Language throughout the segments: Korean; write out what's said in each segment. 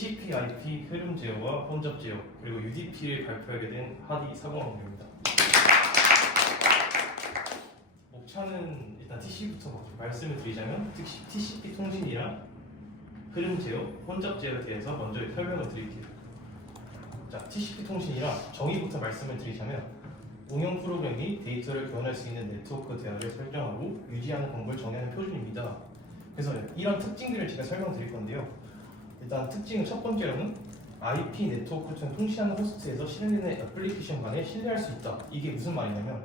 TCP/IP 흐름 제어와 혼잡 제어 그리고 UDP를 발표하게 된 하디 사공학부입니다. 목차는 일단 TCP부터 먼저 말씀을 드리자면 TCP 통신이랑 흐름 제어, 혼잡 제어에 대해서 먼저 설명을 드릴게요. 자, TCP 통신이랑 정의부터 말씀을 드리자면 운영 프로그램이 데이터를 교환할 수 있는 네트워크 대화를 설정하고 유지하는 방법을 정의하는 표준입니다. 그래서 이런 특징들을 제가 설명드릴 건데요. 일단 특징은 첫 번째로는 IP 네트워크 중 통신하는 호스트에서 실행되는 애플리케이션 간에 신뢰할 수 있다. 이게 무슨 말이냐면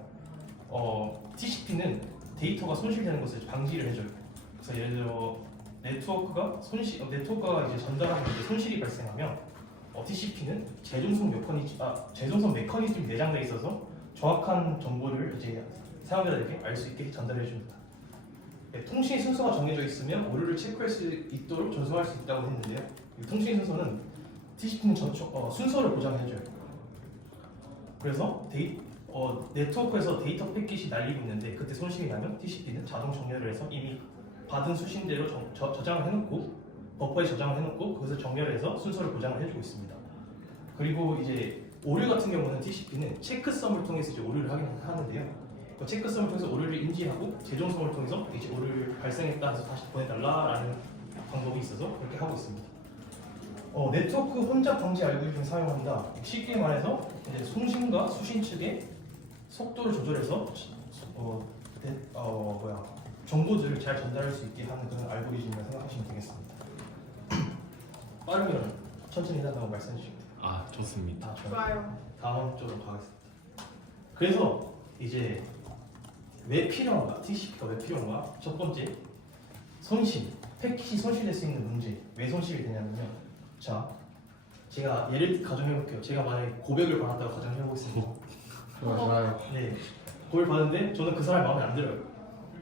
TCP는 데이터가 손실되는 것을 방지를 해줘요. 그래서 예를 들어 네트워크가 이제 전달하는 이제 손실이 발생하면 TCP는 재존속 메커니즘이 내장되어 있어서 정확한 정보를 이제 사용자들에게 알 수 있게 전달해 줍니다. 통신 순서가 정해져 있으면 오류를 체크할 수 있도록 전송할 수 있다고 했는데요. 이 통신 순서는 TCP는 순서를 보장해줘요. 그래서 네트워크에서 데이터 패킷이 날리고 있는데 그때 손실이 나면 TCP는 자동 정렬을 해서 이미 받은 수신대로 저장을 해놓고 버퍼에 저장을 해놓고 그것을 정렬을 해서 순서를 보장을 해주고 있습니다. 그리고 이제 오류 같은 경우는 TCP는 체크썸을 통해서 이제 오류를 하긴 하는데요. 그 체크썸을 통해서 오류를 인지하고 재종성을 통해서 이제 오류를 발생했다 해서 다시 보내달라라는 방법이 있어서 그렇게 하고 있습니다. 네트워크 혼잡 방지 알고리즘을 사용한다. 쉽게 말해서 이제 송신과 수신 측의 속도를 조절해서 정보들을 잘 전달할 수 있게 하는 그런 알고리즘이라고 생각하시면 되겠습니다. 빠르면 천천히 한다고 말씀해 주시면 돼요. 아, 좋습니다. 좋아요. 다음 쪽으로 가겠습니다. 그래서 이제 왜 필요한가? TCP가 왜 필요한가? 첫 번째, 손실, 패킷이 손실될 수 있는 문제. 왜 손실이 되냐면요. 자, 제가 예를 가정해볼게요. 제가 만약에 고백을 받았다고 가정해보겠습니다. 좋아요. 네, 고백을 받았는데 저는 그 사람이 마음에 안 들어요.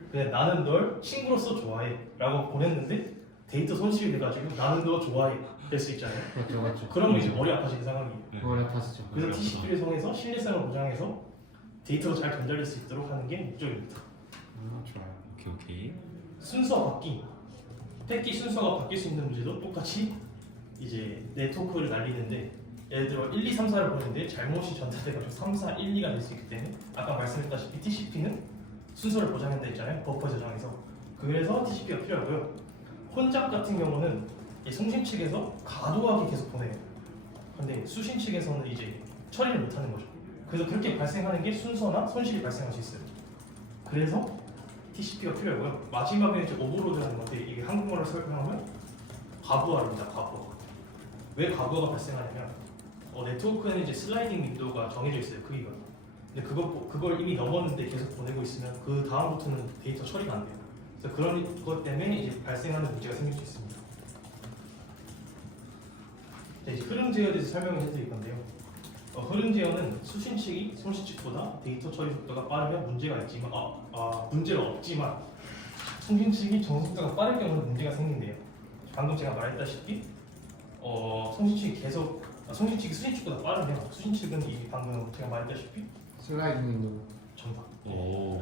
그냥 나는 널 친구로서 좋아해 라고 보냈는데 데이터 손실이 돼가지고 나는 너 좋아해 될 수 있잖아요. 맞죠. 그러면 이제 머리 아파지는 상황이에요. 그걸 아파지죠. 그래서 TCP를 통해서 신뢰성을 보장해서 데이터가 잘 전달될 수 있도록 하는 게 목적입니다. 좋아요. 오케이. 순서 바뀌, 패킷 순서가 바뀔 수 있는 문제도 똑같이 이제 네트워크를 날리는데 예를 들어 1, 2, 3, 4를 보는데 잘못이 전달돼가지고 3, 4, 1, 2가 될 수 있기 때문에 아까 말씀했다시피 TCP는 순서를 보장한다 했잖아요. 버퍼 저장해서. 그래서 TCP가 필요하고요. 혼잡 같은 경우는 이 송신 측에서 과도하게 계속 보내요. 근데 수신 측에서는 이제 처리를 못하는 거죠. 그래서 그렇게 발생하는 게 순서나 손실이 발생할 수 있어요. 그래서 TCP가 필요하고요. 마지막에 이제 오버로드라는 건데 이게 한국말로 설명하면 과부하입니다. 과부하. 왜 과부하가 발생하냐면 네트워크는 이제 슬라이딩 윈도우가 정해져 있어요. 크기가. 근데 그걸 이미 넘었는데 계속 보내고 있으면 그 다음부터는 데이터 처리가 안 돼요. 그래서 그런 것 때문에 이제 발생하는 문제가 생길 수 있습니다. 자, 이제 흐름 제어에 대해서 설명을 해드릴 건데요. 흐름 제어는 수신 측이 손실 측보다 데이터 처리 속도가 빠르면 문제가 있지만 문제가 없지만 송신 측이 정속도가 빠를 경우는 문제가 생긴대요. 방금 제가 말했다시피 송신 측이 수신 측보다 빠르면 수신 측은 이 방금 제가 말했다시피 슬라이딩 윈도우. 정답. 오.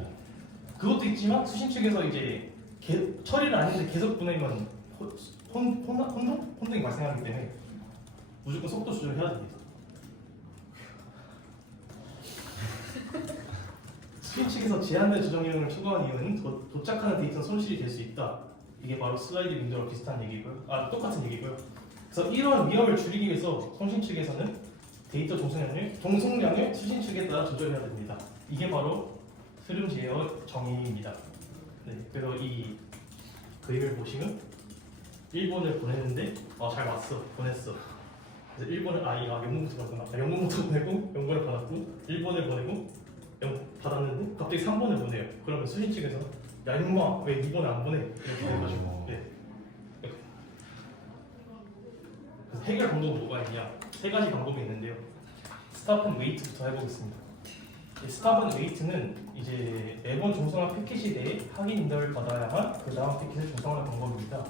그것도 있지만 수신 측에서 이제 처리를 안 했는데 계속 보내면 혼동이 발생하기 때문에 무조건 속도 조절을 해야 됩니다. 수신 측에서 제한된 조정 기능을 추가한 이유는 도착하는 데이터 손실이 될 수 있다. 이게 바로 슬라이드 윈도우랑 비슷한 얘기고요. 똑같은 얘기고요. 그래서 이러한 위험을 줄이기 위해서 송신 측에서는 데이터 종속량을 수신 측에 따라 조절해야 됩니다. 이게 바로 흐름 제어 정의입니다. 네, 그래서 이 그림을 보시면 일본을 보냈는데 잘 왔어, 보냈어. 그래서 일본을 영문부터 받았구나. 영문부터 보내고 영문을 받았고 일본을 보내고 받았는데 갑자기 3번을 보내요. 그러면 수신 측에서 야 이놈아 왜 2번을 안 보내? 이렇게 돼가지고 그래서 해결 방법은 뭐가 있냐? 세 가지 방법이 있는데요. 스탑 앤 웨이트부터 해보겠습니다. 스탑 앤 웨이트는 이제 매번 종성한 패킷에 대해 확인 인더를 받아야만 그 다음 패킷을 종성하는 방법입니다.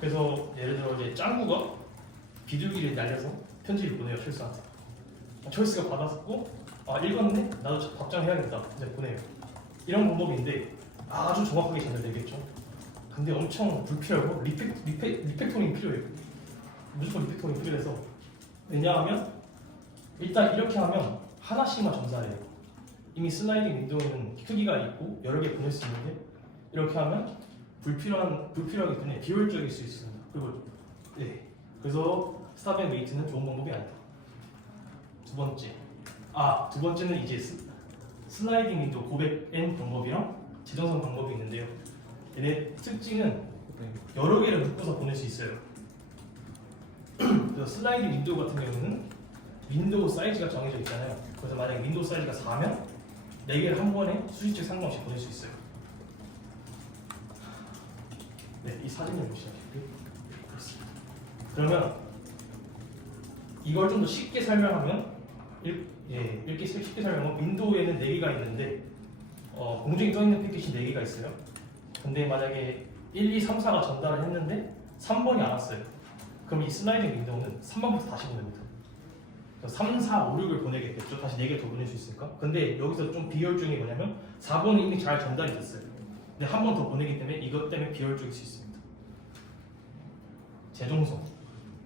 그래서 예를 들어 이제 짱구가 비둘기를 날려서 편지를 보내요. 철수한테. 철수가 받았고 읽었네? 나도 답장해야겠다. 이제 보내요. 이런 방법인데 아주 정확하게 전달되겠죠. 근데 엄청 불필요하고 리팩토링이 필요해요. 무조건 리피터가 필요해서 왜냐하면 일단 이렇게 하면 하나씩만 전달해요. 이미 슬라이딩 윈도우는 크기가 있고 여러 개 보낼 수 있는데 이렇게 하면 불필요하기 때문에 비효율적일 수 있습니다. 그리고 네, 그래서 스탑 앤 웨이트는 좋은 방법이 아니다. 두 번째는 이제 슬라이딩 윈도우 고백 앤 방법이랑 지정선 방법이 있는데요. 얘네 특징은 여러 개를 묶어서 보낼 수 있어요. 그래서 슬라이딩 윈도우 같은 경우는 윈도우 사이즈가 정해져 있잖아요. 그래서 만약에 윈도우 사이즈가 4면 4개를 한 번에 수시책 상관없이 보낼 수 있어요. 네, 이 사진을 보시다시피 그렇습니다. 그러면 이걸 좀 더 쉽게 설명하면 이렇게 쉽게 설명하면 윈도우에는 4개가 있는데 공중에 떠있는 패킷이 4개가 있어요. 근데 만약에 1, 2, 3, 4가 전달을 했는데 3번이 안 왔어요. 그럼 이 슬라이딩 윈도우는 3번부터 다시 보냅니다. 3, 4, 5, 6을 보내겠죠. 다시 4개 더 보낼 수 있으니까. 근데 여기서 좀 비효율적인 게 뭐냐면 4번은 이미 잘 전달이 됐어요. 근데 한 번 더 보내기 때문에 이것 때문에 비효율적일 수 있습니다.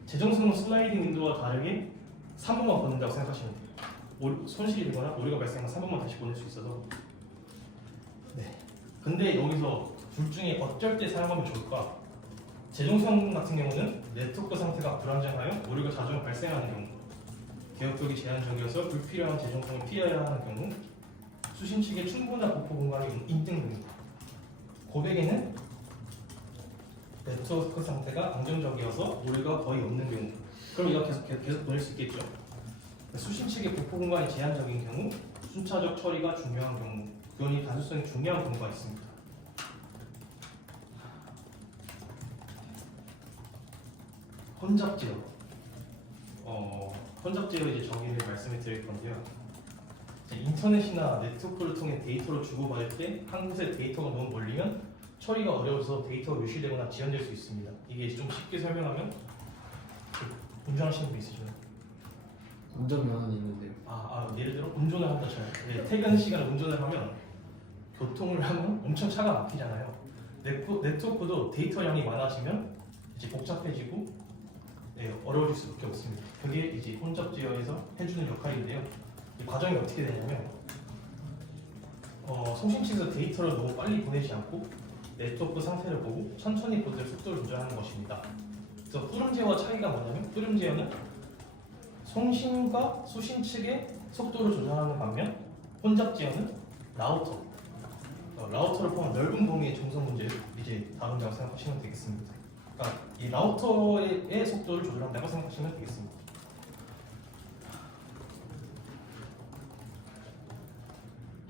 재정성은 슬라이딩 윈도우와 다르게 3번만 보낸다고 생각하시면 돼요. 손실이 되거나 오류가 발생하면 3번만 다시 보낼 수 있어서. 네. 근데 여기서 둘 중에 어쩔 때 사용하면 좋을까? 재정성 같은 경우는 네트워크 상태가 불안정하여 오류가 자주 발생하는 경우, 개혁적이 제한적이어서 불필요한 재정성을 피해야 하는 경우, 수신 측의 충분한 보포 공간이 있는 등입니다. 고백에는 네트워크 상태가 안정적이어서 오류가 거의 없는 경우, 그럼 이거 계속 보낼 수 있겠죠. 수신 측의 보포 공간이 제한적인 경우, 순차적 처리가 중요한 경우, 교원이 단순성이 중요한 경우가 있습니다. 혼잡 제어. 혼잡 제어 이제 정의를 말씀해 드릴 건데요. 인터넷이나 네트워크를 통해 데이터를 주고받을 때 한 곳에 데이터가 너무 몰리면 처리가 어려워서 데이터가 유실되거나 지연될 수 있습니다. 이게 좀 쉽게 설명하면 운전하시는 분 있으시나요? 운전면허는 있는데요. 예를 들어 운전을 한다 쳐요. 퇴근 시간에 운전을 하면 교통을 하면 엄청 차가 막히잖아요. 네트워크도 데이터량이 많아지면 이제 복잡해지고 어려워질 수밖에 없습니다. 그게 이제 혼잡 제어에서 해주는 역할인데요. 이 과정이 어떻게 되냐면 송신 측에서 데이터를 너무 빨리 보내지 않고 네트워크 상태를 보고 천천히 보낼 속도를 조절하는 것입니다. 그래서 뿌름 제어와 차이가 뭐냐면 뿌름 제어는 송신과 수신 측의 속도를 조절하는 반면 혼잡 제어는 라우터를 포함한 넓은 범위의 정성 문제를 이제 다룬다고 생각하시면 되겠습니다. 그러니까 이 라우터의 속도를 조절한다고 생각하시면 되겠습니다.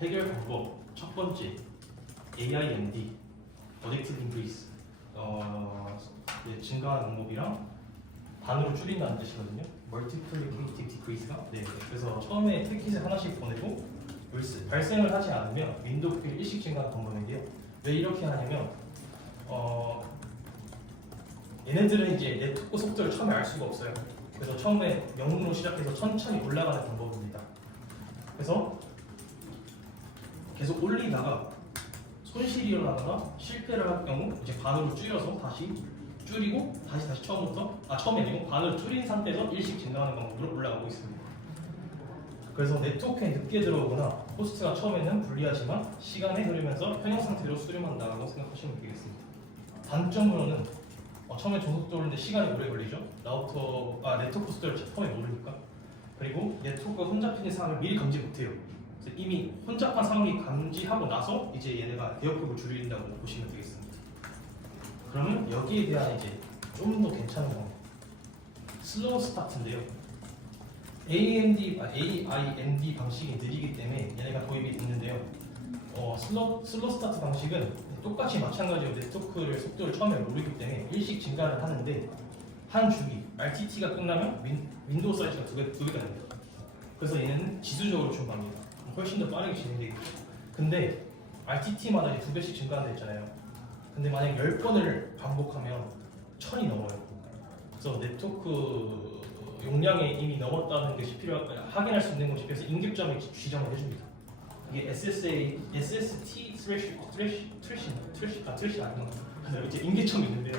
해결 방법 첫 번째 AIMD Addictive Increase 증가하는 방법이랑 반으로 줄인다는 뜻이거든요. Multiplicative Decrease가 그래서 처음에 패킷을 하나씩 보내고 발생을 하지 않으면 윈도우 크기를 일씩 증가하는 방법인데요. 왜 이렇게 하냐면 얘네들은 이제 네트워크 속도를 처음에 알 수가 없어요. 그래서 처음에 0으로 시작해서 천천히 올라가는 방법입니다. 그래서 계속 올리다가 손실이 일어나거나 실패를 할 경우 이제 반으로 줄여서 다시 줄이고 다시 처음에 아니고 반으로 줄인 상태에서 일씩 증가하는 방법으로 올라가고 있습니다. 그래서 네트워크에 늦게 들어오거나 호스트가 처음에는 불리하지만 시간이 흐르면서 현역 상태로 수렴한다고 생각하시면 되겠습니다. 단점으로는 처음에 저속도 오는데 시간이 오래 걸리죠. 네트워크 속도를 처음에 모르니까. 그리고 네트워크가 혼잡해진 상황을 미리 감지 못해요. 그래서 이미 혼잡한 상황이 감지하고 나서 이제 얘네가 대역폭을 줄인다고 보시면 되겠습니다. 그러면 여기에 대한 이제 좀 더 괜찮은 방법, 슬로우 스타트인데요. AIMD 방식이 느리기 때문에 얘네가 도입이 됐는데요. 슬로우 스타트 방식은 똑같이 마찬가지로 네트워크를 속도를 처음에 모르기 때문에 일씩 증가를 하는데 한 주기 RTT가 끝나면 윈도우 사이즈가 두 개가 됩니다. 그래서 얘는 지수적으로 증가합니다. 훨씬 더 빠르게 진행되겠죠. 근데 RTT마다 이제 2배씩 증가한다 했잖아요. 근데 만약 10번을 반복하면 1000이 넘어요. 그래서 네트워크 용량이 이미 넘었다는 것이 확인할 수 있는 것이 그래서 인격점을 지정을 해줍니다. 이게 SST 트래시 아니구나. 이제 인계점이 있는데요.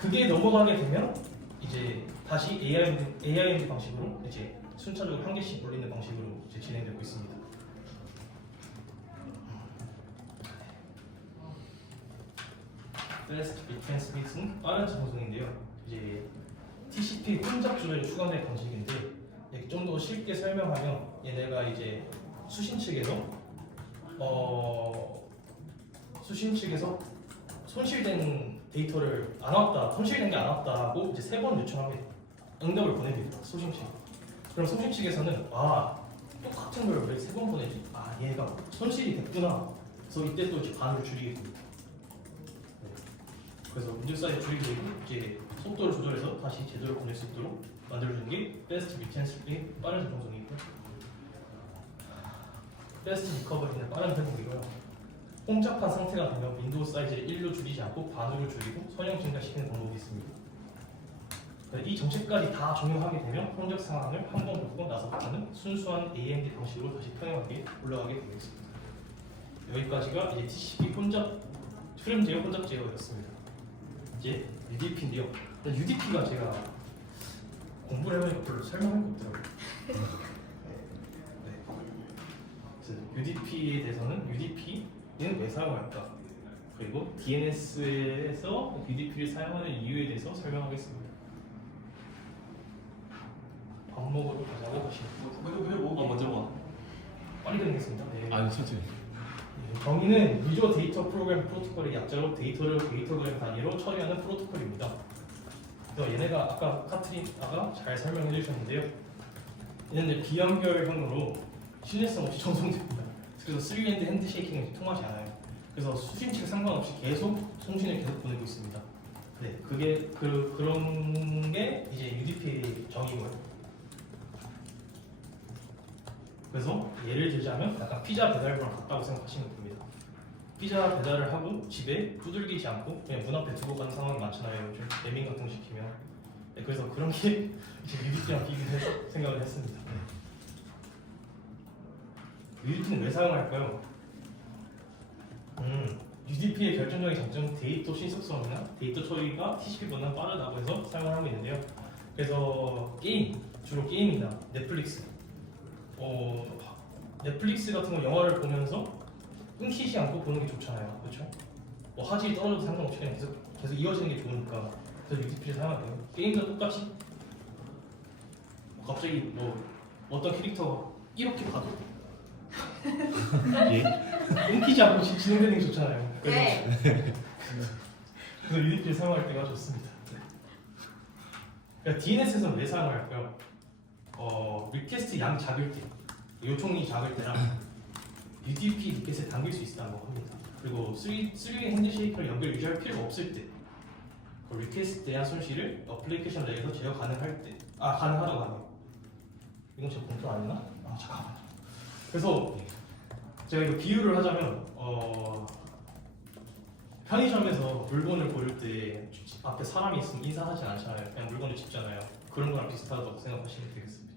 그게 넘어가게 되면 이제 다시 AIMD 방식으로 이제 순차적으로 한 개씩 돌리는 방식으로 이제 진행되고 있습니다. Fast Bit Transmit은 빠른 전송인데요. 이제 TCP 혼잡 조절이 추가된 방식인데 좀 더 쉽게 설명하면 얘네가 이제 수신 측에서 손실된 데이터를 안 왔다, 손실된 게 안 왔다고 이제 3번 요청하면 응답을 보냅니다. 소신 측. 그럼 소신 측에서는 똑같은 걸 왜 3번 보내지? 얘가 손실이 됐구나. 그래서 이때 또 이제 반을 줄이게 됩니다. 네. 그래서 문제 사이즈 줄이게 되고 이제 속도를 조절해서 다시 제대로 보낼 수 있도록 만들어주는 게 Fast Bit Transmit의 빠른 전송이고요. Fast Recovery는 빠른 회복이고요. 혼잡한 상태가 되면 윈도우 사이즈를 1로 줄이지 않고 반으로 줄이고 선형 증가시키는 방법이 있습니다. 이 정책까지 다 적용하게 되면 혼잡 상황을 한 번 보고 나서부터는 순수한 AMD 방식으로 다시 평형하게 올라가게 되겠습니다. 여기까지가 이제 TCP 흐름 제어 혼잡 제어였습니다. 이제 UDP인데요. UDP가 제가 공부를 해보니까 별로 설명할 게 없더라고요. 그래서 UDP에 대해서는 UDP는 왜 사용할까? 그리고 DNS에서 UDP를 사용하는 이유에 대해서 설명하겠습니다. 밥 먹으러 가자고 하시면 먼저 봐. 빨리 끝내겠습니다. 네. 아니 천천히. 정의는 유저 데이터 프로그램 프로토콜의 약자로 데이터를 데이터그램 단위로 처리하는 프로토콜입니다. 그래서 얘네가 아까 카트린아가 잘 설명해 주셨는데요. 얘는 비연결형으로 신뢰성 없이 전송됩니다. 그래서 3엔드 핸드쉐이킹은 통하지 않아요. 그래서 수신치가 상관없이 계속 송신을 계속 보내고 있습니다. 네, 그런 게 이제 UDP의 정의고요. 그래서 예를 들자면 약간 피자 배달부랑 같다고 생각하시면 됩니다. 피자 배달을 하고 집에 두들기지 않고 그냥 문 앞에 두고 가는 상황이 많잖아요. 요즘 레밍 같은 거 시키면. 네, 그래서 그런 게 이제 UDP랑 비교해서 생각을 했습니다. UDP는 왜 사용할까요? UDP의 결정적인 장점은 데이터 신속성이나 데이터 처리가 TCP보다 빠르다고 해서 사용을 하고 있는데요. 그래서 주로 게임이나 넷플릭스 넷플릭스 같은 거 영화를 보면서 끊기지 않고 보는 게 좋잖아요. 그렇죠? 화질이 떨어져도 상관없이 그냥 계속 이어지는 게 좋으니까 그래서 UDP를 사용하고요. 게임도 똑같이 갑자기 어떤 캐릭터가 이렇게 봐도 끊기지 않고 진행되는 게 좋잖아요. 그래서 UDP를 사용할 때가 좋습니다. 그러니까 DNS에서는 왜 사용할까요? 리퀘스트 양 작을 때, 요청이 작을 때랑 UDP 리퀘스트에 담길 수 있다고 합니다. 그리고 3웨이 핸드쉐이크를 연결 유지할 필요가 없을 때, 그 리퀘스트에 대한 손실을 어플리케이션 내에서 제어 가능할 때, 가능하다고 하네요. 이건 제 공표 아니나? 잠깐만요. 그래서 제가 이거 비유를 하자면, 편의점에서 물건을 고를 때 앞에 사람이 있으면 인사하지 않잖아요. 그냥 물건을 집잖아요. 그런 거랑 비슷하다고 생각하시면 되겠습니다.